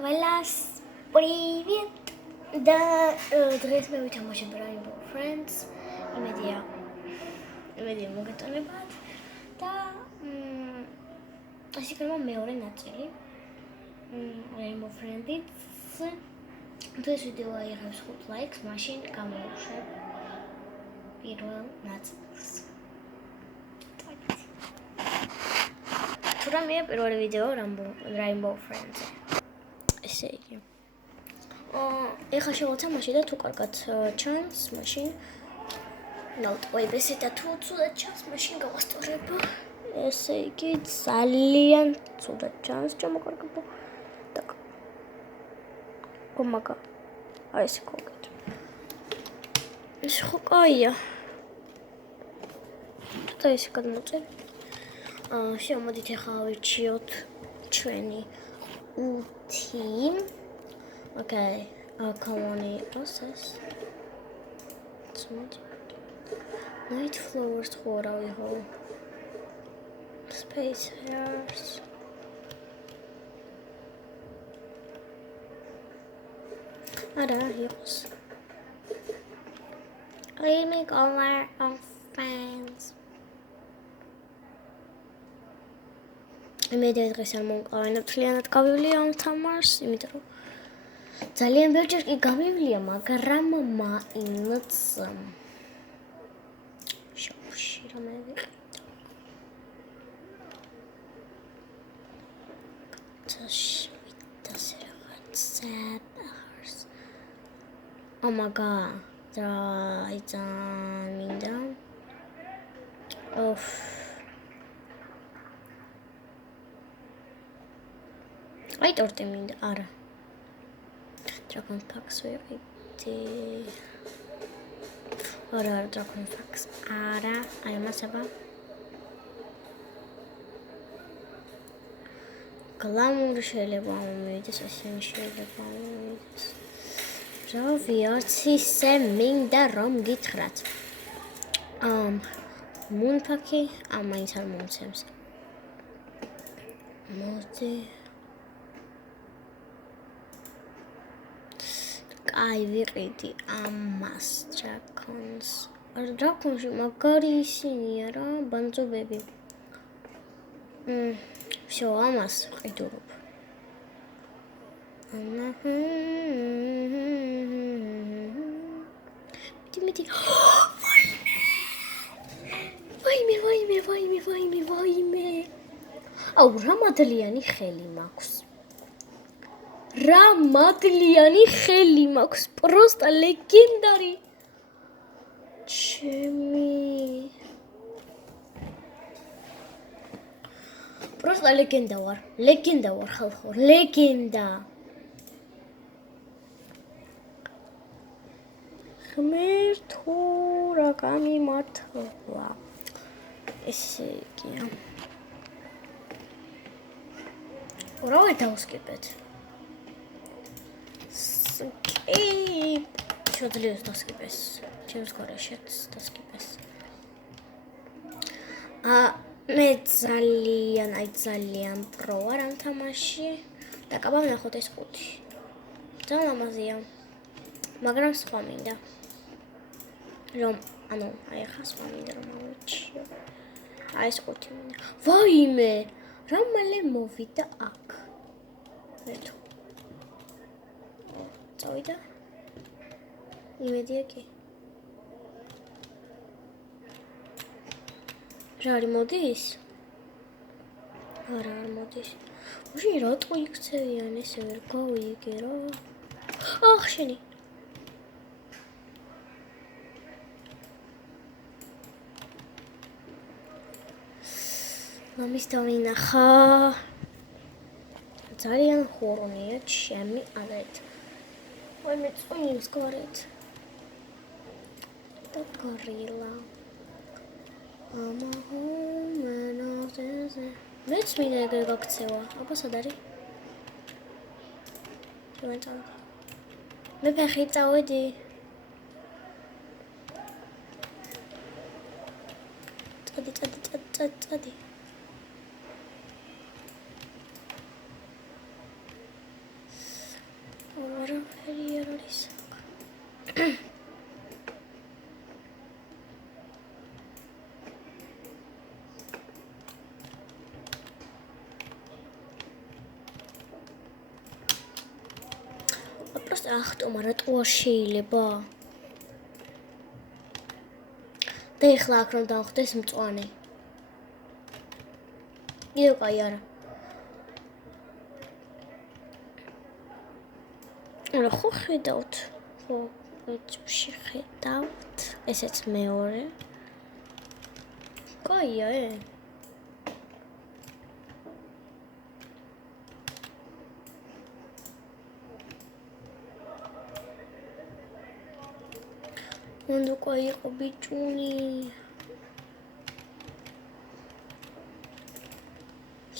ყველას привет. და დღეს მე ვითამაშებ Rainbow Friends. იმედია მოგეწონებათ და ეს იქნება მეორე ნაწილი. Rainbow Friends-ის. ეს ვიდეო აიღებს 5 ლაიქს, მაშინ გამოვუშვებ პირველ ნაწილს. თუ რამეა პირველი ვიდეო Rainbow Friends-ზე. ესე იგი. ეხლა შევაცა მაშინ და თუ კარგად ჩანს, მაშინ ნაუტყვებესე და თუ ცუდად ჩანს, მაშინ გავასწორებ. ესე იგი ძალიან ცუდად ჩანს, ჩამოკარგებო. და კომაკა. აი ეს კონკრეტ. ეს ხო კაია. და ეს გადმოწერ. შემოდით ეხლა ავირჩიოთ ჩვენი team. Okay, come on, what's this? Night flowers, what are we hold? Space hairs. Yes. Let me go where our friends. მე დღეს არ მომყავენებ მთლიანად გავივლია ამ თამაშს, იმიტომ რომ ძალიან ბევრჯერ კი გამივლია, მაგრამ მაინც შოუში რომ მივიყიდო. თაშვიტას რაღაცა ბახარს. Oh my god. Draaitan minda. Of. Ai torte minda ara. Dragon Packs ვიყიდე. არა Dragon Packs. არა, აი მასება. გლამური შეიძლება მომივიდეს, ესენი შეიძლება მომივიდეს. რავი, არც ისე მინდა რომ გითხრათ. მუნფაკი მაინც არ მომცემს. მოდი აი ვიყიდი ამას დრაკონს. არ დრაკონში მაგარი ისინია რა, ბანძობები. всё, ამას ვყიდულობ. მეტი. ვაიმე. აუ, რა მადლიანი ხელი მაქვს. რა მადლიანი ხელი მაქვს, просто ლეგენდარი. ჩემი. просто ლეგენდა ვარ ხალხო, ლეგენდა. ღმერთო, რა გამიმართლა. ესე იგი. რა დავსკიპეთ? Skip. Შეძლია დასკიპეს. ჩემს გარეშეც დასკიპეს. მე ძალიან პრო ვარ ამ თამაშში. და კაბა ვნახოთ ეს 5. ძალიან ლამაზია. მაგრამ სხვა მინდა. რომ აი ახლა სხვა მინდა რომ ავირჩიო. აი ეს 5 მინდა. ვაიმე, რა მალე მოვიდა აქ. ერთო წავიდა. იმედია კი. რა არ მოდის? არა, არ მოდის. უშენ რატო იქცევიან ესე ვერ გავიგე რა. ახ შენი. მამის დავინახა. ძალიან ხორონია ჩემი ალეთ. Ой, მე წვიმს გარეთ. და გორილა. მეც მინდა ეგრე გაქცევა. აბა სად არის? მე ფეხი წავედი. წადი. просто ახტომა რატო არ შეიძლება? და ეხლა აქ რომ დავხდეს მწვანე. კიდევ კაი არა. რა ხო ხედავთ? ხო, ეჭვში ხედავთ. ესეც მეორე. კაია, მანდ უკვე იყო ბიჭუნი.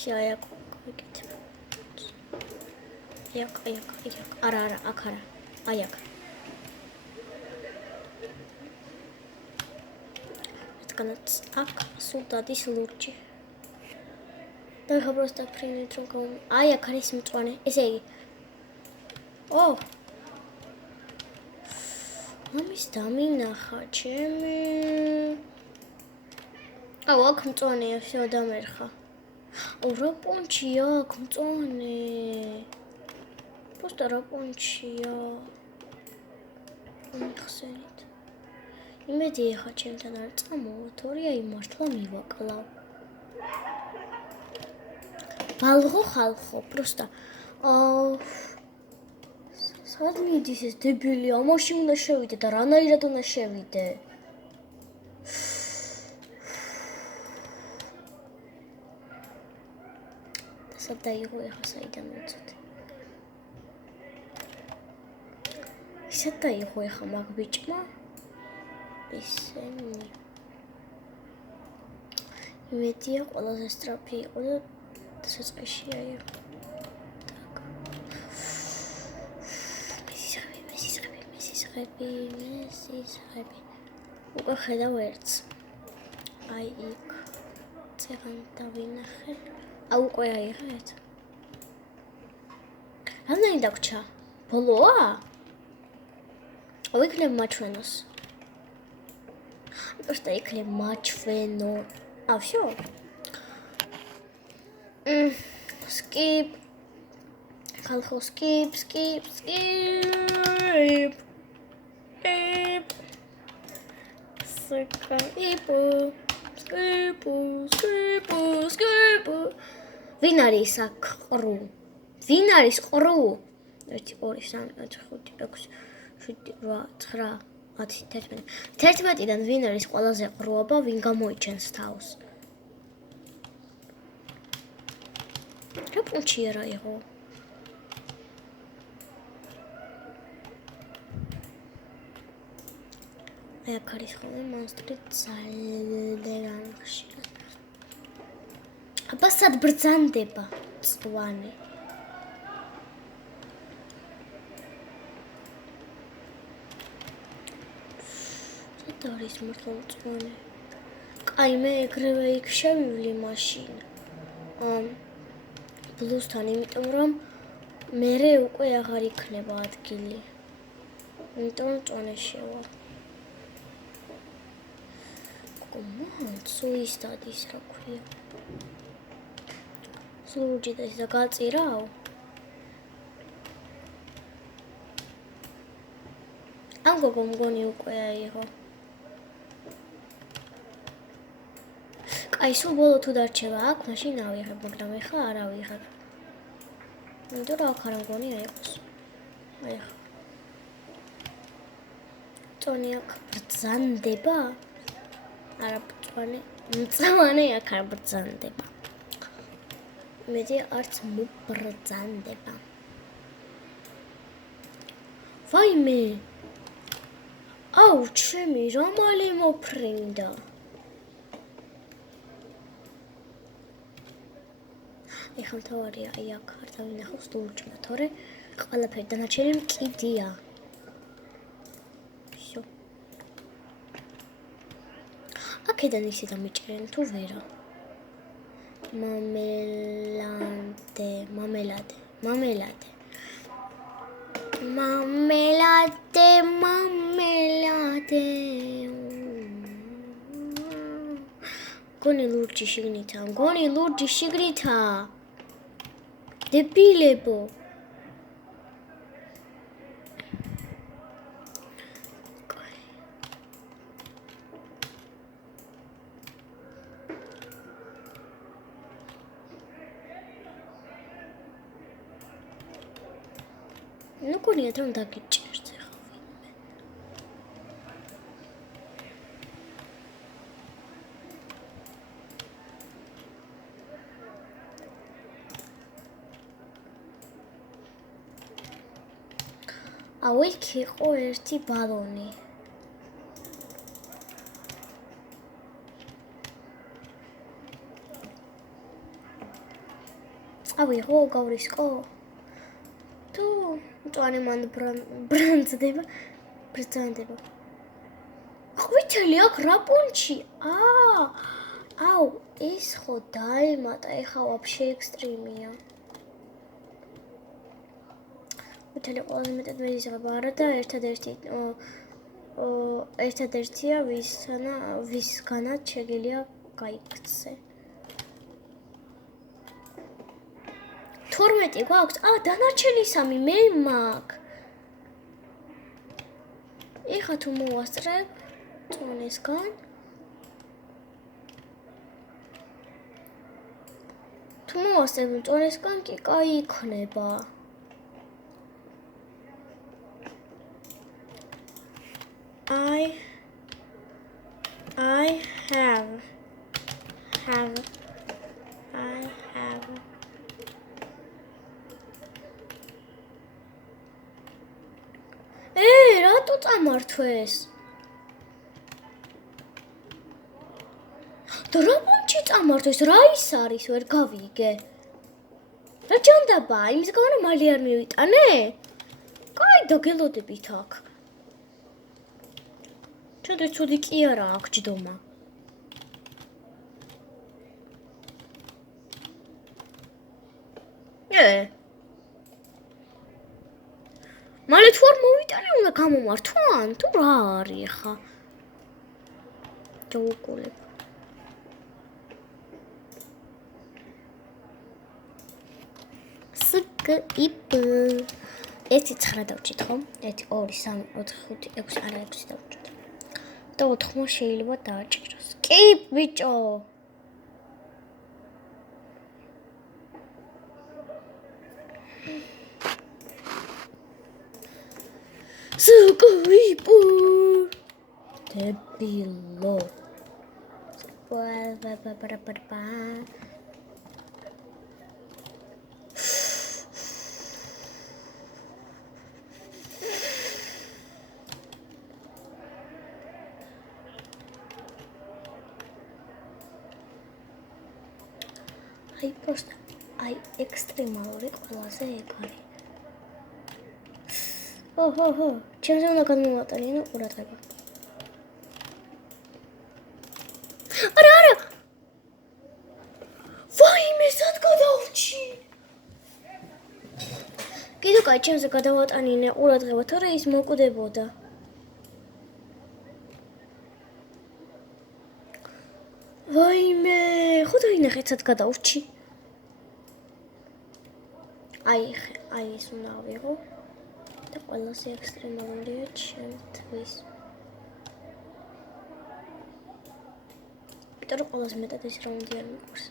შეაიაკ ვიკეთებ. აიაკ. არა, აქ არა. აიაკ. განაც აქ სულ დადის ლურჯი. და ხა просто ფრინით რომ გავ... აი აქ არის მწვანე. ესე იგი. ო! ამის დამინახა ჩემი. აუ აქ მწვანეა, всё დამერხა. აუ რა პონჩია აქ მწვანე. просто რა პონჩია. მიხსენით. იმედი ეხა ჩემთან არ წამოვა, თორე აი მართლა მივაკლავ. ბალღო ხალხო, просто სად მიდის ეს დებილი? ამაში უნდა შევიდე და რანაირად უნდა შევიდე? სად დაიღო ეხა საიდან მოვცოდე? სად დაიღო ეხა მაგ ბიჭმა? ისენი იმედია ყველაზე სწრაფი იყო და დასაწყისში აიღო. მესისხები. უკვე ხედავ ერთს. აი იქ. წეგან დავინახე. აუ უკვე აიღეთ. რამდენი დაგვრჩა? ბოლოა? იქნებ მაჩვენოს. Просто იქნებ მაჩვენო. всё. Skip. ხალხო skip. Skip. ვინ არის აქ ყრუ? ვინ არის ყრუ? 1 2 3 4 5 6 7 8 9 10 11-დან ვინ არის ყველაზე ყრუობა, ვინ გამოიჩენს თავს? რა პუნჩია რა იყო? აი აქ არის ხოლმე მონსტრი ძალიან ხშირად. აბა სად ბრძანდება წვანე? არის მართლა წვანე. კაი მე ეგრევე იქ შევივლი მაშინ. ბლუსთან, იმიტომ რომ მერე უკვე აღარ იქნება ადგილი. იმიტომ წვანე შევა. სუის დადის რა ქვია. სულუჯი და ისა გაწირავ. ამ გოგო მგონი უკვე აიღო. აი სულ ბოლო თუ დარჩება აქ, მაშინ ავიღებ, მაგრამ ეხლა არ ავიღებ. იმიტომ რომ აქ არ მგონი აიყოს. აი ახლა. წონი აქ ბრძანდება? არა მწვანე აქ არ ბრძანდება. მედი არც მობრძანდება. ვაიმე! აუ, ჩემი რა მალე მოფრინდა. ეხლა თავარია, აი აქ არ დავინახავს ლურჯმა, თორე ყველაფერი დანარჩენი მკიდია. всё. აქედან ისე დამიჭერენ თუ ვერა. მამელადე. გონი ლურჯი შიგნითა. დებილებო. ნუ გონიათ რომ დაგიჭერს ახლა ვინმე. აუ იქ იყო ერთი ბალონი. ავიღო გავრისკო? თუ მწვანე მან ბრანძდება. ხვიჩელი აქ რა პუნჩი? აუ, ის ხო დაემატა, ეხა ვაფშე ექსტრიმია. ხვიჩელი ყველაზე მეტად მეიზღება არა და ერთადერთია ვისგანაც შეგიძლია გაიქცე. 12 გვაქვს? დანარჩენი 3 მე მაქვს. ეხა თუ მოვასწრებ წონისგან. თუ მოვასწრებ წონისგან კი კაი იქნება. I have რატო წამართვეს? და რა პუნჩი წამართვეს? რა ის არის ვერ გავიგე. რა ჯანდაბა? იმის გამო რომ მალე არ მივიტანე? კაი დაგელოდებით აქ. ჩადე ცუდი კი არა აქ ჯდომა. მალე თუ არ მოვიტანე უნდა გამომართვან? თუ რა არის ახლა? ჯოუკულებ. სკიპ. 1-9 დავჭით ხო? 1 2 3 4 5 6 არა 6 დავჭით. და 4 შეიძლება დააჭიროს. სკიპ ბიჭო. Sukuripu Debilo აი просто აი ექსტრემალური ყველაზე ეგ არის. ოჰო, ჩემს უნდა გადმოვატანინო ყურადღება. არა. ვაიმე, სად გადავრჩი? კიდევ კაი, ჩემს გადავატანინე ყურადღება, თორე ის მოკვდებოდა. ვაიმე, ხო დაინახეთ, სად გადავრჩი? აი ეს უნდა ავიღო. და ყველაზე ექსტრემალურია ჩემთვის. იმიტომ რომ ყველაზე მეტად ეს რაუნდი არ მიყვარს.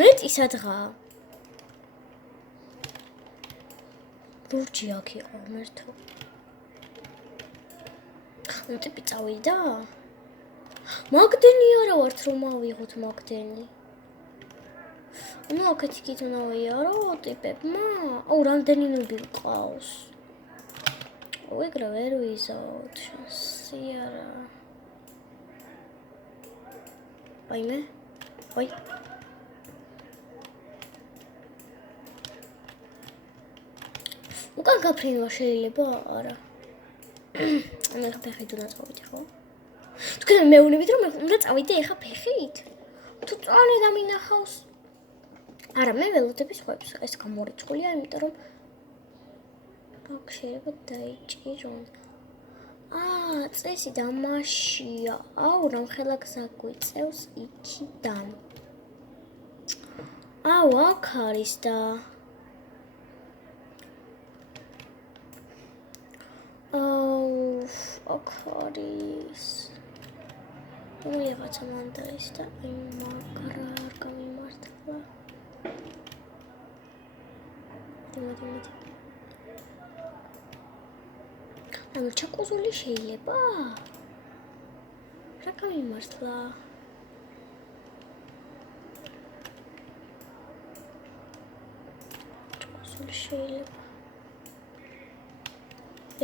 მეტი სადღაა. ლურჯი აქ იყო მერთო. ტიპი წავიდა? მაგდენი არა ვართ რომ ავიღოთ მაგდენი. აქეთ იქით უნდა ვიარო ტიპებმა. რამდენი ნუბი მყავს. ეგრე ვერ ვიზავთ. შანსი არა. ვაიმე. ვაი. უკან გაფრინვა შეიძლება არა. მე ხა ფეხით უნდა წავიდე ხო? თქვენ მეუბნებით რომ მე უნდა წავიდე ეხა ფეხით? თუ წვანე დამინახავს? არა მე ველოდების ხვებს ეს გამორიცხულია იმიტომ რომ აქ შეიძლება დაიჭირონ. წესი დამაშია. რამხელა გზა გვიწევს იქიდან. აქ არის და აქ არის ვიღაცა მანდაის და მაგრა არ გამიმართლა. მოდი. ანუ ჩაკუზული შეიძლება? რა გამიმართლა? ჩაკუზული შეიძლება.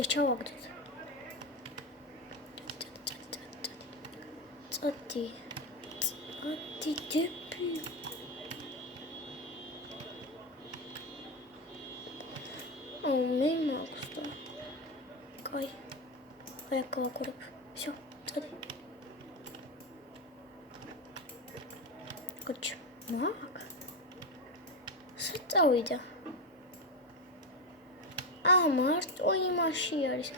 ეს ჩავაგდოთ. წოდი დები. მე მაქვს და კაი. აი გავაკურებ. всё, წოდი. კოჩ, მაგ. საწავიდა. მარტო იმაში არის.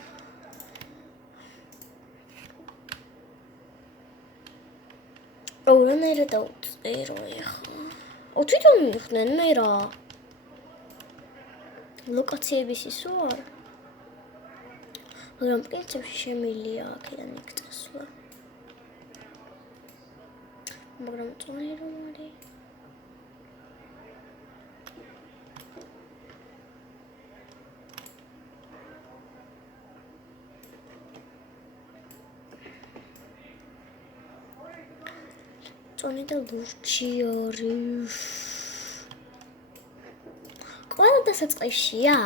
რანაირად დავწერო ეხლა. თვითონ მივხვდნენ მე რა. ლოკაციების ისო არ. მაგრამ პრინციპში შემიძლია აქედან იქ წასვლა. მაგრამ წონი რომ არის. წონი და ლურჯი არის. ყველა დასაწყისშია?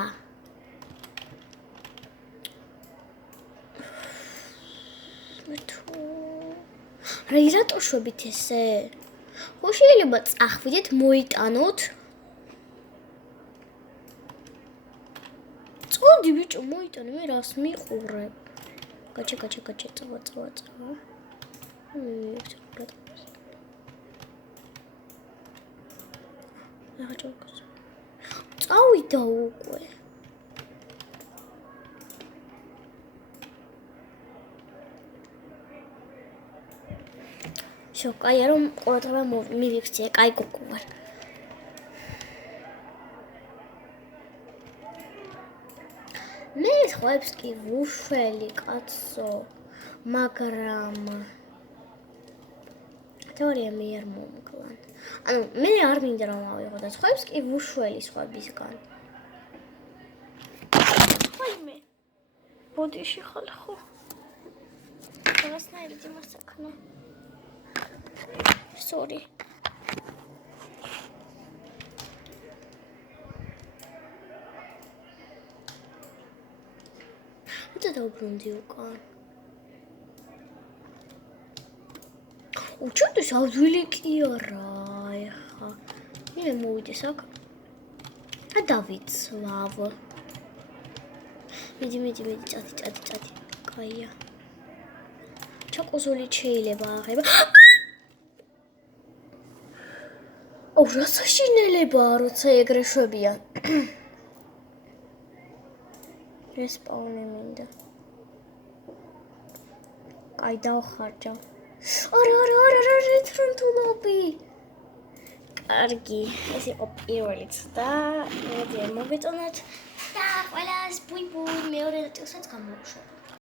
რატო შვებით ესე? ხო შეიძლება წახვიდეთ, მოიტანოთ. წოდი ბიჭო, მოიტანე, მე რას მიყურებ. გაჩა, წავა. წავიდა უკვე. კაია რომ ყურადღება მივიქცე, კაი გოგო ვარ. მე ხოებს კი ვუშველი კაცო, მაგრამ თეორია მე არ მომკლან. ანუ მე არ მინდა რომ ავიღო და ხოებს კი ვუშველი სხვებისგან. ხაიმე. ბოდიში ხალ ხო? რაღაცნაირად იმას საქმე. Sorry. What did I do ukან? უჩვენდეს აუზვილი კი არა ეხა. მე მოვიდეს აქ. დავიცვავ. მიდი, წადი. კაია. ჩაკუზული შეიძლება აღება. რა საშინელებაა, როცა ეგრე შვებიან. რესპაუნი მინდა. კაი დავხარჯა. არა, რეტრონტულობი. კარგი, ეს იყო პირველი ცდა. მოდი მოვეწონოთ და ყველას ბუი მეორე ნაწილსაც გამოვუშვებ.